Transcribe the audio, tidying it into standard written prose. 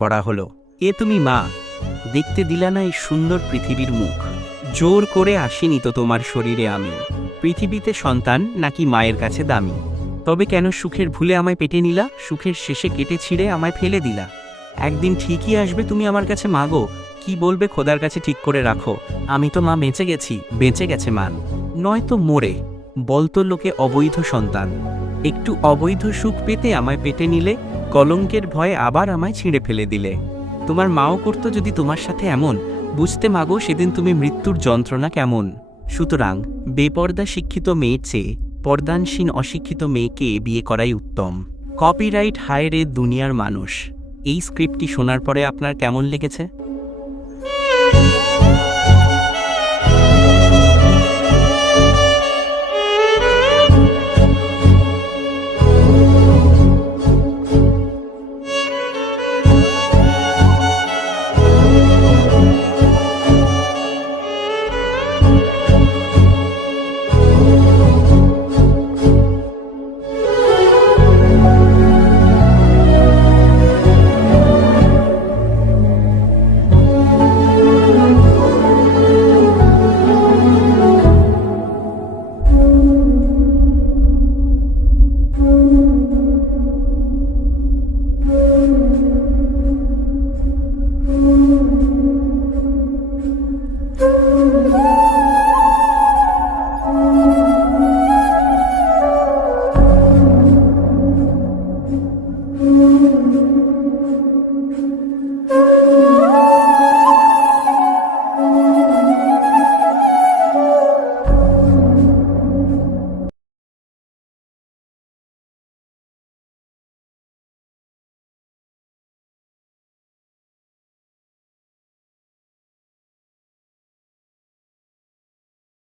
পড়া হলো। এ তুমি মা, দেখতে দিলা না এই সুন্দর পৃথিবীর মুখ। জোর করে আসিনি তো তোমার শরীরে আমি। পৃথিবীতে সন্তান নাকি মায়ের কাছে দামি। তবে কেন সুখের ভুলে আমায় পেটে নিলা, সুখের শেষে কেটে ছিঁড়ে আমায় ফেলে দিলা। একদিন ঠিকই আসবে তুমি আমার কাছে মাগো, কি বলবে খোদার কাছে ঠিক করে রাখো। আমি তো মা বেঁচে গেছি, বেঁচে গেছে মান। নয়তো মোরে বলতো লোকে অবৈধ সন্তান। একটু অবৈধ সুখ পেতে আমায় পেটে নিলে, কলঙ্কের ভয়ে আবার আমায় ছিঁড়ে ফেলে দিলে। তোমার মাও করতো যদি তোমার সাথে এমন, বুঝতে মাগো সেদিন তুমি মৃত্যুর যন্ত্রণা কেমন। সুতরাং বেপর্দা শিক্ষিত মেয়ের চেয়ে পর্দানসীন অশিক্ষিত মেয়েকে বিয়ে করাই উত্তম। কপিরাইট হায় রে দুনিয়ার মানুষ। এই স্ক্রিপ্টটি শোনার পরে আপনার কেমন লেগেছে?